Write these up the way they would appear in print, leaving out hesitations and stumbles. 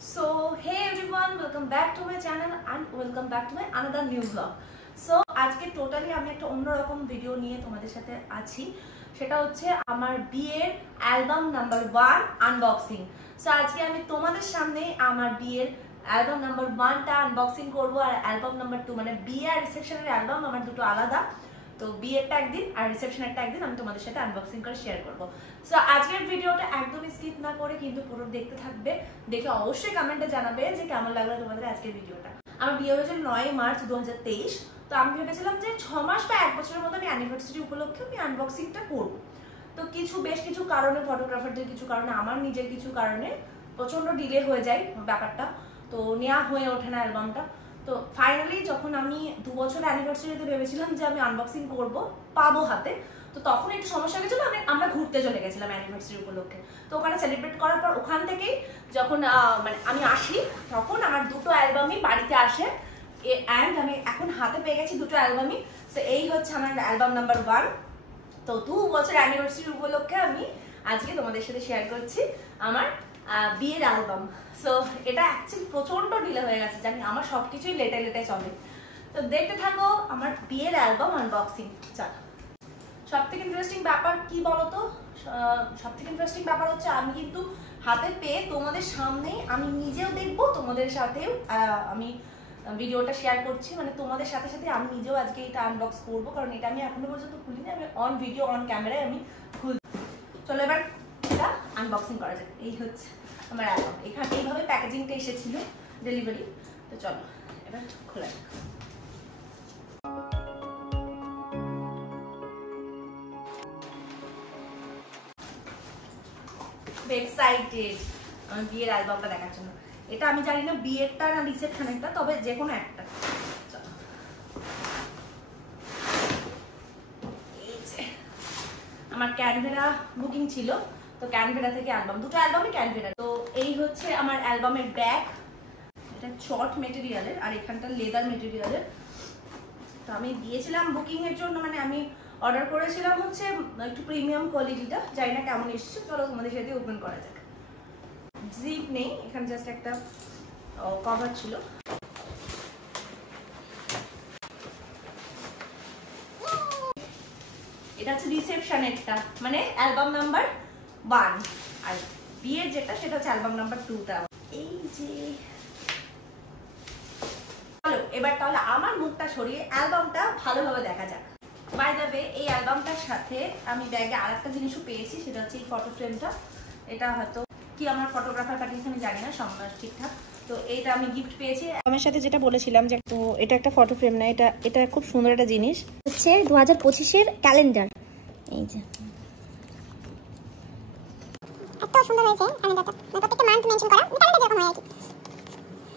So hey everyone, welcome back to my channel and welcome back to my another new vlog. So আজকে totally আমি একটা অন্যরকম video নিয়ে তোমাদের সাথে আছি। সেটা হচ্ছে আমার বিয়ের অ্যালবাম নাম্বার 1 আনবক্সিং। সো আজকে আমি তোমাদের সামনে আমার বিয়ের অ্যালবাম নাম্বার 1টা আনবক্সিং করব আর অ্যালবাম নাম্বার 2 মানে বিয়ে আর রিসেপশনের অ্যালবাম আমার দুটো আলাদা। তো বিয়েরটা একদিন আর রিসেপশনেরটা একদিন আমি তোমাদের সাথে আনবক্সিং করে শেয়ার করব। সো আজকের ভিডিওটা একদমই স্কিপ না করে কিন্তু পুরো দেখতে থাকবে, দেখে অবশ্যই কমেন্টে জানাবে যে কেমন লাগলো তোমাদের আজকের ভিডিওটা। আমার বিয়ে হয়েছিল 9 মার্চ 2023। তো আমি ভেবেছিলাম যে 6 মাস বা 1 বছরের মতো আমি অ্যানিভার্সারি উপলক্ষে আমি আনবক্সিংটা করব। তো বেশ কিছু কারণে, ফটোগ্রাফারদের কিছু কারণে, আমার নিজের কিছু কারণে প্রচন্ড ডিলে হয়ে যায় ব্যাপারটা, তো নেওয়া হয়ে ওঠে না অ্যালবামটা। তো ফাইনালি যখন আমি 2 বছর অ্যানিভার্সারিতে ভেবেছিলাম যে আমি আনবক্সিং করব, পাবো হাতে, তো তখন একটু সমস্যা হয়েছিল। আমরা ঘুরতে চলে গেছিলাম অ্যানিভার্সারি উপলক্ষে। তো ওখানে সেলিব্রেট করার পর ওখান থেকেই যখন মানে আমি আসি তখন আমার দুটো অ্যালবামই বাড়িতে আসে অ্যান্ড আমি এখন হাতে পেয়ে গেছি দুটো অ্যালবামই। তো এই হচ্ছে আমার অ্যালবাম নাম্বার 1। তো 2 বছর অ্যানিভার্সারি উপলক্ষে আমি আজকে তোমাদের সাথে শেয়ার করছি আমার বিয়ের অ্যালবাম। সো এটা অ্যাকচুয়ালি প্রচন্ড ডিলে হয়ে গেছে, জানি আমার সবকিছুই লেটে চলে। তো দেখতে থাকো আমার বিয়ের অ্যালবাম আনবক্সিং। চলো, সবথেকে ইন্টারেস্টিং ব্যাপার কি বলতো, সবথেকে ইন্টারেস্টিং ব্যাপার হচ্ছে আমি কিন্তু হাতে পেয়ে তোমাদের সামনেই আমি নিজেও দেখবো, তোমাদের সাথেও আমি ভিডিওটা শেয়ার করছি, মানে তোমাদের সাথে সাথে আমি নিজেও আজকে এটা আনবক্স করবো, কারণ এটা আমি এখনো পর্যন্ত খুলিনি। আমি অন ভিডিও অন ক্যামেরায় আমি খুলছি। চলো এবার এটা আনবক্সিং করা যাক। এই হচ্ছে আমার অ্যালবাম, এখানে এইভাবে প্যাকেজিংটা এসেছিল ডেলিভারি। তো চলো এবার খোলা যাক। এক্সাইটেড আমার বিয়ের অ্যালবামটা দেখার জন্য। এটা আমি জানি না বিয়েরটা না রিসেপশনেরটা, তবে যে কোনো একটা। আমার ক্যানভেরা বুকিং ছিল, তো ক্যানভেরা থেকে অ্যালবাম, দুটো অ্যালবামই ক্যানভেরা। তো এই হচ্ছে আমার অ্যালবামের ব্যাগ, এটা চট মেটেরিয়ালের আর এখানটা লেদার মেটেরিয়ালের। তো আমি দিয়েছিলাম বুকিং এর জন্য, মানে আমি অর্ডার করেছিলাম হচ্ছে একটু প্রিমিয়াম কোয়ালিটিটা, জানি না কেমন এসেছে। চলো তোমাদের সাথে ওপেন করা যাক। জিপ নেই, এখানে জাস্ট একটা কভার ছিল। এটা হচ্ছে রিসেপশনেরটা, মানে অ্যালবাম নাম্বার 1, আর বিয়ের যেটা সেটা হচ্ছে অ্যালবাম নাম্বার 2টা। এই যে চলো এবার তাহলে আমার মুখটা সরিয়ে অ্যালবামটা ভালোভাবে দেখা যাক। বাই দ্য ওয়ে, এই অ্যালবামটার সাথে আমি ব্যাগে আর একটা জিনিসও পেয়েছি, সেটা হচ্ছে এই ফটো ফ্রেমটা। এটা হয়তো কি আমার ফটোগ্রাফার পাঠিয়েছে আমি জানি না, সব ঠিকঠাক। তো এইটা আমি গিফট পেয়েছি। আমার সাথে যেটা বলেছিলাম যে তো এটা একটা ফটো ফ্রেম না, এটা খুব সুন্দর একটা জিনিস হচ্ছে 2025-এর ক্যালেন্ডার। এই যে এত সুন্দর হয়েছে ক্যালেন্ডারটা, প্রত্যেকটা মান্থ মেনশন করা, ক্যালেন্ডার যেরকম হয় আর কি,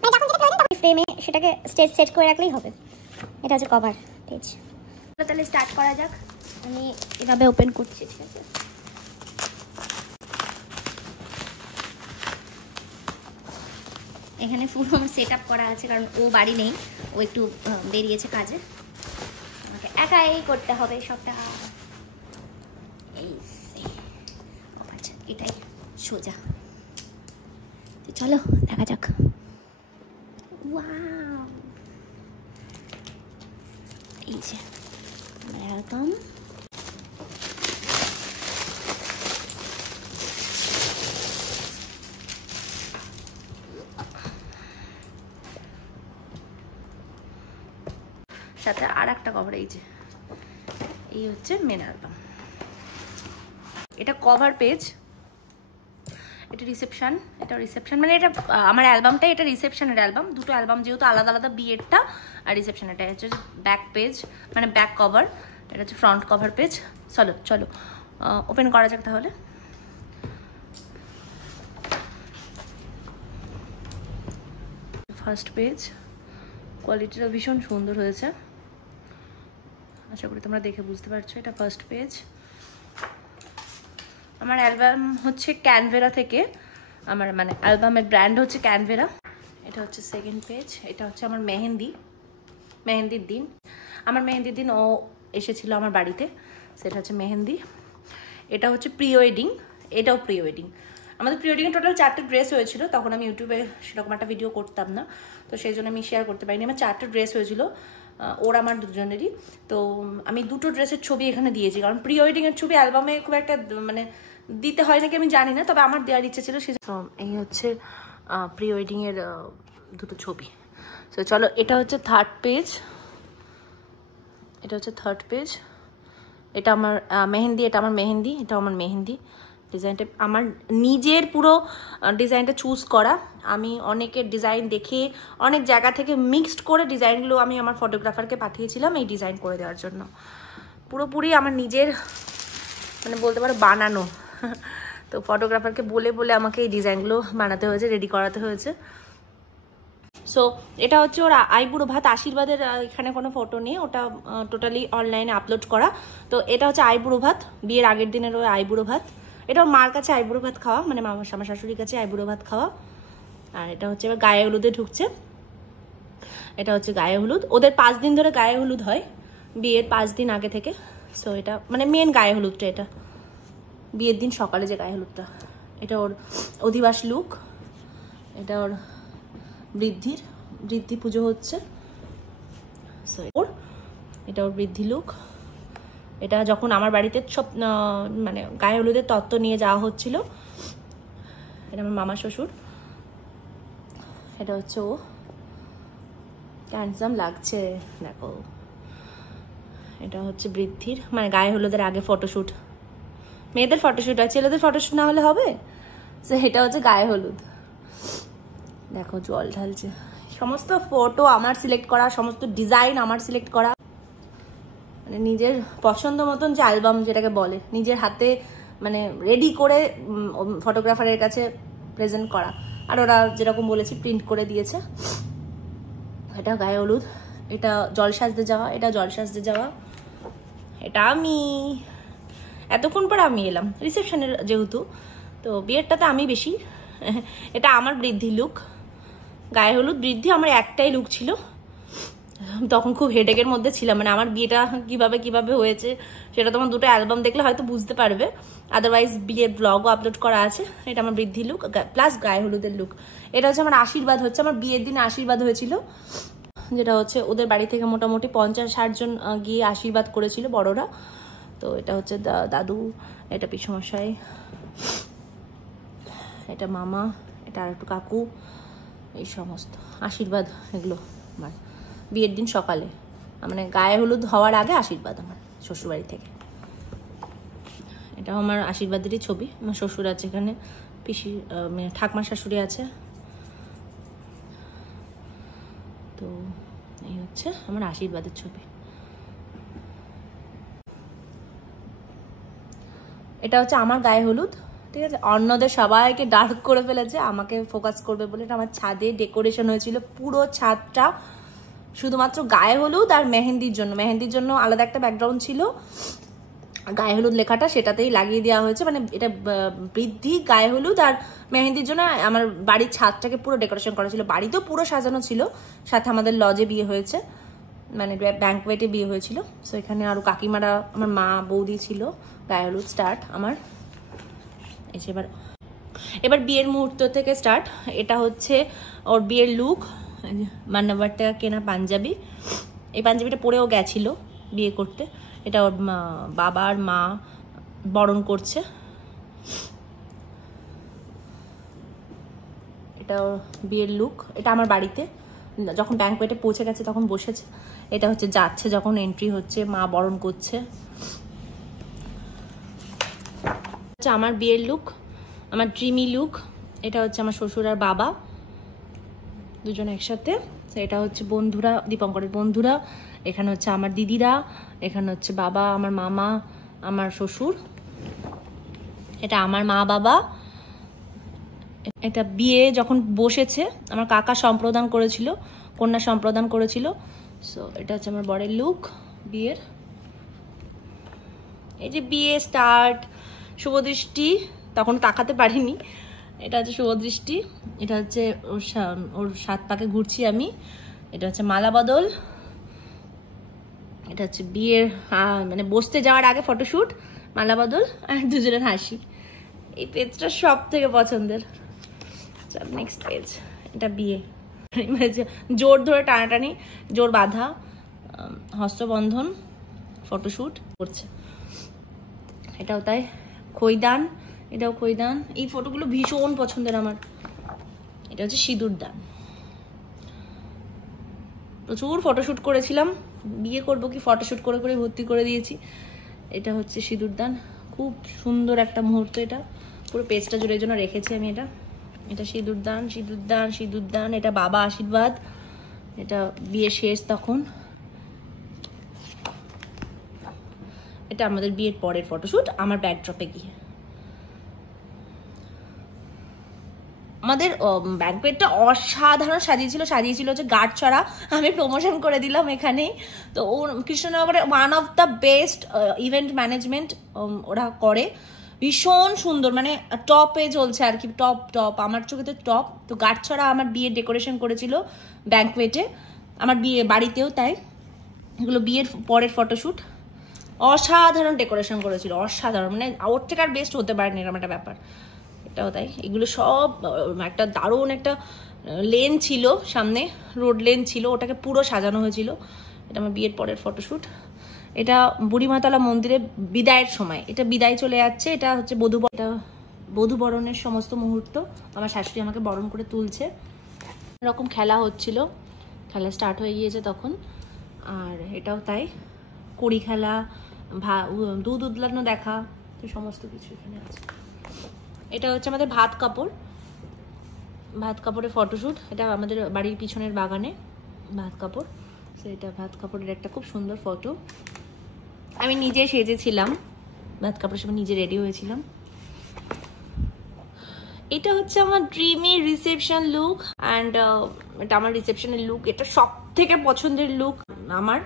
মানে যখন যেটা প্রয়োজন তখন ফ্রেমে সেটাকে সেট করে রাখলেই হবে। এটা হচ্ছে কভার পেজ। তাহলে স্টার্ট করা যাক। আমি এভাবে ওপেন করছি, ঠিক আছে? এখানে ফুল সেট আপ করা আছে, কারণ ও বাড়ি নেই, ও একটু বেরিয়েছে কাজে, আমাকে একাই করতে হবে সবটা। এই আচ্ছা, এটাই সোজা। চলো দেখা যাক। ওয়াও, এই যে অ্যালবাম। সাথে আর একটা কভার, এই যে এই হচ্ছে মেন অ্যালবাম। এটা কভার পেজ, এটা রিসেপশন, মানে এটা আমার অ্যালবামটা, এটা রিসেপশনের অ্যালবাম। দুটো অ্যালবাম যেহেতু আলাদা আলাদা, বিয়েরটা আর রিসেপশনেরটা। এটা হচ্ছে ব্যাক পেজ, মানে ব্যাক কভার। এটা হচ্ছে ফ্রন্ট কভার পেজ। চলো ওপেন করা যাক তাহলে। ফার্স্ট পেজ, কোয়ালিটিটা ভীষণ সুন্দর হয়েছে, আশা করি তোমরা দেখে বুঝতে পারছো। এটা ফার্স্ট পেজ। আমার অ্যালবাম হচ্ছে ক্যানভেরা থেকে, আমার মানে অ্যালবামের ব্র্যান্ড হচ্ছে ক্যানভেরা। এটা হচ্ছে সেকেন্ড পেজ। এটা হচ্ছে আমার মেহেন্দির দিন। আমার মেহেন্দির দিন ও এসেছিল আমার বাড়িতে, সেটা হচ্ছে মেহেন্দি। এটা হচ্ছে প্রি ওয়েডিং, এটাও প্রি ওয়েডিং। আমাদের প্রি ওয়েডিংয়ে টোটাল 4টে ড্রেস হয়েছিল, তখন আমি ইউটিউবে সেরকম একটা ভিডিও করতাম না, তো সেই জন্য আমি শেয়ার করতে পারিনি। আমার 4টে ড্রেস হয়েছিল, ওর আমার দুজনেরই। তো আমি 2টো ড্রেসের ছবি এখানে দিয়েছি, কারণ প্রি ওয়েডিংয়ের ছবি অ্যালবামে খুব একটা মানে দিতে হয় নাকি আমি জানি না, তবে আমার দেওয়ার ইচ্ছে ছিল। এই হচ্ছে প্রি ওয়েডিংয়ের 2টো ছবি। তো চলো, এটা হচ্ছে 3rd পেজ, এটা হচ্ছে 3rd পেজ। এটা আমার মেহেন্দি, এটা আমার মেহেন্দি, এটা আমার মেহেন্দি। ডিজাইনটা আমার নিজের পুরো ডিজাইনটা চুজ করা। আমি অনেকের ডিজাইন দেখে অনেক জায়গা থেকে মিক্সড করে ডিজাইনগুলো আমি আমার ফটোগ্রাফারকে পাঠিয়েছিলাম এই ডিজাইন করে দেওয়ার জন্য। পুরোপুরি আমার নিজের মানে বলতে পারো বানানো। তো ফটোগ্রাফারকে বলে বলে আমাকে এই ডিজাইনগুলো বানাতে হয়েছে, রেডি করাতে হয়েছে। সো এটা হচ্ছে ওর আইবুড়ো ভাত। আশীর্বাদের এখানে কোনো ফটো নেই, ওটা টোটালি অনলাইনে আপলোড করা। তো এটা হচ্ছে আইবুড়ো ভাত, বিয়ের আগের দিনের ওই আইবুড়ো ভাত। এটা মার কাছে আইবুড়ো ভাত খাওয়া, মানে আমার শাশুড়ির কাছে আইবুড়ো ভাত খাওয়া। আর এটা হচ্ছে এবার গায়ে হলুদে ঢুকছে। এটা হচ্ছে গায়ে হলুদ, ওদের 5 দিন ধরে গায়ে হলুদ হয়, বিয়ের 5 দিন আগে থেকে। সো এটা মানে মেন গায়ে হলুদটা, এটা বিয়ের দিন সকালে যে গায়ে হলুদটা। এটা ওর অধিবাস লুক, এটা ওর বৃদ্ধি পুজো হচ্ছে। সো এটা ওর বৃদ্ধি লুক। এটা যখন আমার বাড়িতে সব মানে গায়ে হলুদের তত্ত্ব নিয়ে যাওয়া হচ্ছিল। এটা আমার মামা শ্বশুর। এটা হচ্ছে ও, হ্যান্ডসাম লাগছে দেখো। এটা হচ্ছে বৃদ্ধির মানে গায়ে হলুদের আগে ফটোশ্যুট, মেয়েদের ফটোশ্যুট হয়, ছেলেদের ফটোশ্যুট না হলে হবে। সো এটা হচ্ছে গায়ে হলুদ। দেখো জল ঢালছে। সমস্ত ফটো আমার সিলেক্ট করা, সমস্ত ডিজাইন আমার সিলেক্ট করা, মানে নিজের পছন্দ মতন যে অ্যালবাম যেটাকে বলে, নিজের হাতে মানে রেডি করে ফটোগ্রাফারের কাছে প্রেজেন্ট করা। আর ওরা যেরকম বলেছি প্রিন্ট করে দিয়েছে। এটা গায়ে হলুদ, এটা জল সাজতে যাওয়া, এটা জল সাজতে যাওয়া। এটা আমি এতক্ষণ পর আমি এলাম রিসেপশনের যেহেতু, তো বিয়েরটাতে আমি বেশি। এটা আমার বৃদ্ধি লুক, গায়ে হলুদ বৃদ্ধি আমার একটাই লুক ছিল। তখন খুব হেডেকের মধ্যে ছিলাম, মানে আমার বিয়েটা কিভাবে হয়েছে সেটা তোমার 2টো অ্যালবাম দেখলে হয়তো বুঝতে পারবে, আদারওয়াইজ বিয়ের ব্লগও আপলোড করা আছে। এটা আমার বৃদ্ধি লুক প্লাস গায়ে হলুদের লুক। এটা হচ্ছে আমার আশীর্বাদ হচ্ছে, আমার বিয়ের দিনে আশীর্বাদ হয়েছিল, যেটা হচ্ছে ওদের বাড়ি থেকে মোটামুটি 50-60 জন গিয়ে আশীর্বাদ করেছিল বড়রা। তো এটা হচ্ছে দাদু, এটা পিসমশাই, এটা মামা, এটা আর একটু কাকু, এই সমস্ত আশীর্বাদ। এগুলো আমার বিয়ের দিন সকালে, মানে গায়ে হলুদ হওয়ার আগে আশীর্বাদ আমার শ্বশুরবাড়ি থেকে। এটাও আমার আশীর্বাদেরই ছবি। আমার শ্বশুর আছে এখানে, পিসি ঠাকমা শাশুড়ি আছে। তো এই হচ্ছে আমার আশীর্বাদের ছবি। এটা হচ্ছে আমার গায়ে হলুদ, ঠিক আছে। অন্যদের সবাইকে ডার্ক করে ফেলেছে, আমাকে ফোকাস করবে বলে এটা আমার ছাদে ডেকোরেশন হয়েছিল, পুরো ছাদটা শুধুমাত্র গায়ে হলুদ আর মেহেন্দির জন্য। মেহেন্দির জন্য আলাদা একটা ব্যাকগ্রাউন্ড ছিল, গায়ে হলুদ লেখাটা সেটাতেই লাগিয়ে দেওয়া হয়েছে। মানে এটা বৃদ্ধি, গায়ে হলুদ আর মেহেন্দির জন্য আমার বাড়ির ছাদটাকে পুরো ডেকোরেশন করা ছিল। বাড়িতেও পুরো সাজানো ছিল, সাথে আমাদের লজে বিয়ে হয়েছে, মানে ব্যাঙ্কওয়েটে বিয়ে হয়েছিল। সো এখানে আরও কাকিমারা, আমার মা বৌদি ছিল। গায়ে হলুদ স্টার্ট আমার। এসে এবার বিয়ের মুহূর্ত থেকে স্টার্ট। এটা হচ্ছে ওর বিয়ের লুক, মান্নাবার টাকা কেনা পাঞ্জাবি। এই পাঞ্জাবিটা পরেও গেছিল বিয়ে করতে। এটা ওর বাবা আর মা বরণ করছে। এটা ওর বিয়ের লুক। এটা আমার বাড়িতে যখন ব্যাঙ্কওয়েটে পৌঁছে গেছে তখন বসেছে। এটা হচ্ছে যাচ্ছে যখন এন্ট্রি হচ্ছে, মা বরণ করছে। আমার বিয়ের লুক, আমার ড্রিমি লুক। এটা হচ্ছে আমার শ্বশুর আর বাবা দুজন একসাথে। এটা হচ্ছে বন্ধুরা, দীপঙ্করের বন্ধুরা। এখানে হচ্ছে আমার দিদিরা, এখানে হচ্ছে বাবা, আমার মামা, আমার শ্বশুর। এটা আমার মা বাবা। এটা বিয়ে যখন বসেছে আমার কাকা সম্প্রদান করেছিল, কন্যা সম্প্রদান করেছিল। সো এটা হচ্ছে আমার বরের লুক বিয়ের। এই যে বিয়ে স্টার্ট, শুভদৃষ্টি, তখন তাকাতে পারিনি। এটা হচ্ছে শুভদৃষ্টি। এটা হচ্ছে ওর 7 পাকে ঘুরছি আমি। এটা হচ্ছে মালা বদল। এটা হচ্ছে বিয়ের মানে বসতে যাওয়ার আগে ফটোশ্যুট, মালা বদল আর দুজনের হাসি। এই পেজটা সব থেকে পছন্দের। চল নেক্সট পেজ, এটা বিয়ে, জোর ধরে টানাটানি, জোর বাঁধা, হস্তবন্ধন, ফটোশ্যুট করছে, এটাও তাই। খৈদান, এটাও খৈদান। এই ফটোগুলো ভীষণ পছন্দের আমার। এটা হচ্ছে সিঁদুর দান। প্রচুর ফটোশ্যুট করেছিলাম, বিয়ে করবো কি ফটোশ্যুট করে করে ভর্তি করে দিয়েছি। এটা হচ্ছে সিঁদুর দান, খুব সুন্দর একটা মুহূর্ত। এটা পুরো পেজটা জুড়ে জন্য রেখেছি আমি। এটা সিঁদুর দান, সিঁদুর দান, সিঁদুর দান। এটা বাবা আশীর্বাদ, এটা বিয়ে শেষ তখন। এটা আমাদের বিয়ের পরের ফটোশ্যুট, আমার ব্যাকড্রপে গিয়ে। আমাদের ব্যাঙ্কোয়েটটা অসাধারণ সাজিয়েছিল হচ্ছে গাঁটছড়া। আমি প্রমোশন করে দিলাম এখানেই। তো ও কৃষ্ণনগরে one of the best event management ওরা করে, ভীষণ সুন্দর, মানে টপে চলছে আর কি, টপ আমার চোখে তো টপ। তো গাঁটছড়া আমার বিয়ের ডেকোরেশন করেছিল ব্যাঙ্কোয়েটে, আমার বিয়ে বাড়িতেও তাই। এগুলো বিয়ের পরের ফটোশ্যুট, অসাধারণ ডেকোরেশন করেছিল, অসাধারণ, মানে ওর থেকে আর বেস্ট হতে পারেনি এরকম একটা ব্যাপার। এটাও তাই। এগুলো সব একটা দারুণ একটা লেন ছিল সামনে, রোড লেন ছিল, ওটাকে পুরো সাজানো হয়েছিল। এটা আমার বিয়ের পরের ফটোশ্যুট। এটা বুড়িমাতলা মন্দিরে বিদায়ের সময়, এটা বিদায় চলে যাচ্ছে। এটা হচ্ছে বধূ বরণের সমস্ত মুহূর্ত। আমার শাশুড়ি আমাকে বরণ করে তুলছে, এরকম খেলা হচ্ছিল, খেলা স্টার্ট হয়ে গিয়েছে তখন। আর এটাও তাই, কড়ি খেলা, দুধ উদলানো দেখা, তো সমস্ত কিছু এখানে আছে। এটা হচ্ছে আমাদের ভাত কাপড়ের ফটোশ্যুট। এটা আমাদের বাড়ির পিছনের বাগানে ভাত কাপড়। তো এটা ভাত কাপড়ের একটা খুব সুন্দর ফটো। আমি নিজে সেজেছিলাম ভাত কাপড়ের সময়, নিজে রেডি হয়েছিলাম। এটা হচ্ছে আমার ড্রিমি রিসেপশন লুক, অ্যান্ড এটা আমার রিসেপশনের লুক। এটা সব থেকে পছন্দের লুক আমার।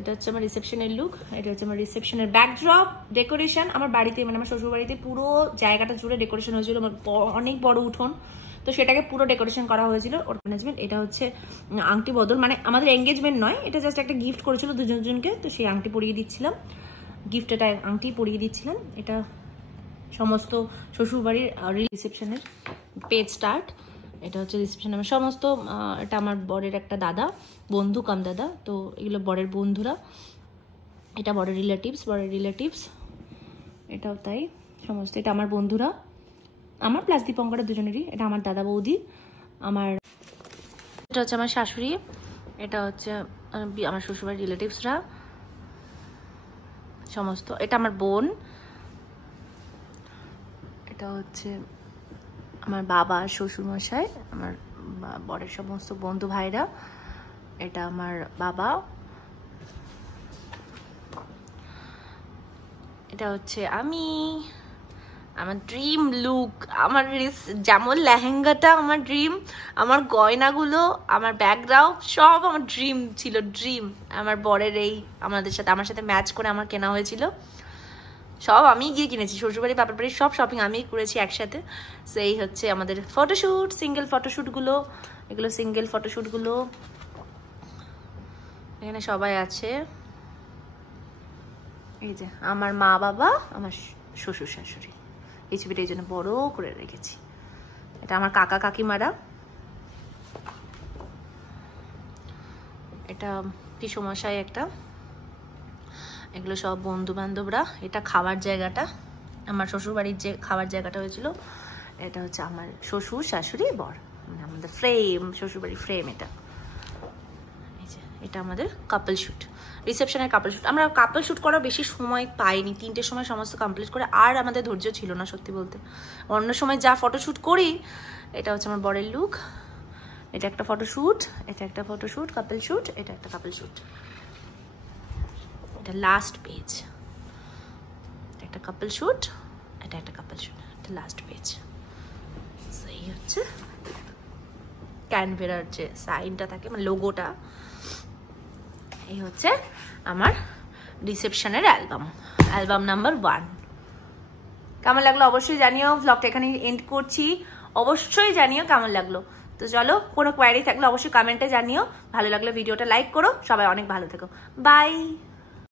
এটা হচ্ছে আমার রিসেপশনের লুক। এটা হচ্ছে আমার রিসেপশনের ব্যাকড্রপ ডেকোরেশন। আমার বাড়িতে, মানে আমার শ্বশুর বাড়িতে পুরো জায়গাটা জুড়ে ডেকোরেশন হয়েছিল, অনেক বড় উঠোন, তো সেটাকে পুরো ডেকোরেশন করা হয়েছিল ওর ম্যানেজমেন্ট। এটা হচ্ছে আংটি বদল, মানে আমাদের এঙ্গেজমেন্ট নয়, এটা জাস্ট একটা গিফট করেছিল দুজনকে, তো সেই আংটি পরিয়ে দিচ্ছিলাম, গিফটটা আংটি পরিয়ে দিচ্ছিলাম। এটা সমস্ত শ্বশুরবাড়ির রিসেপশনের পেজ স্টার্ট। এটা হচ্ছে রিসেপশন আমার সমস্ত, এটা আমার বরের একটা দাদা, বন্ধু কাম দাদা, তো এগুলো বরের বন্ধুরা, এটা বরের রিলেটিভস, এটাও তাই সমস্ত। এটা আমার বন্ধুরা, আমার প্লাস দীপঙ্করের দুজনেরই। এটা আমার দাদা বৌদি, এটা হচ্ছে আমার শাশুড়ি, এটা হচ্ছে আমার শ্বশুরবাড়ির রিলেটিভসরা সমস্ত। এটা আমার বোন, এটা হচ্ছে আমার বাবা শ্বশুরমশাই, আমার বরের সমস্ত বন্ধু ভাইরা। এটা আমার বাবা, এটা হচ্ছে আমি, আমার ড্রিম লুক, আমার যেমন লেহেঙ্গাটা আমার ড্রিম, আমার গয়নাগুলো, আমার ব্যাকগ্রাউন্ড সব আমার ড্রিম ছিল, ড্রিম। আমার বরের এই আমার সাথে ম্যাচ করে আমার কেনা হয়েছিল, সব আমি গিয়ে কিনেছি, শ্বশুরবাড়ি বাবার বাড়ি সব শপিং আমি করেছি একসাথে। সেই হচ্ছে আমাদের ফটোশ্যুট, সিঙ্গেল ফটোশ্যুটগুলো, এগুলো সিঙ্গেল ফটোশ্যুটগুলো। এখানে সবাই আছে, এই যে আমার মা বাবা, আমার শ্বশুর শাশুড়ি। এই ছবিটা এই জন্য বড় করে রেখেছি। এটা আমার কাকা কাকিমারা, এটা পিসমশাই একটা, এগুলো সব বন্ধু বান্ধবরা। এটা খাবার জায়গাটা, আমার শ্বশুরবাড়ির যে খাবার জায়গাটা হয়েছিল, এটা হচ্ছে আমার শ্বশুর শাশুড়ি বর, মানে আমাদের ফ্রেম, শ্বশুরবাড়ির ফ্রেম। এটা আমাদের কাপল শ্যুট, রিসেপশনের কাপল শ্যুট। আমরা কাপল শ্যুট করা বেশি সময় পাইনি, 3টের সময় সমস্ত কমপ্লিট করে, আর আমাদের ধৈর্য ছিল না সত্যি বলতে। অন্য সময় যা ফটোশ্যুট করি। এটা হচ্ছে আমার বরের লুক, এটা একটা ফটোশ্যুট, এটা একটা ফটোশ্যুট কাপল শ্যুট, এটা একটা কাপল শ্যুট। এটা লাস্ট পেজ, একটা কাপল শ্যুট, এটা একটা কাপল শ্যুট, এটা লাস্ট পেজ। এই হচ্ছে ক্যানভেরার যে সাইনটা থাকে, মানে লোগোটা। এই হচ্ছে আমার রিসেপশনের অ্যালবাম নাম্বার 1। কেমন লাগলো অবশ্যই জানিও। ভ্লগটা এখানে এন্ড করছি, অবশ্যই জানিও কেমন লাগলো। তো চলো, কোনো কোয়ারি থাকলে অবশ্যই কমেন্টে জানিও। ভালো লাগলে ভিডিওটা লাইক করো। সবাই অনেক ভালো থেকো, বাই।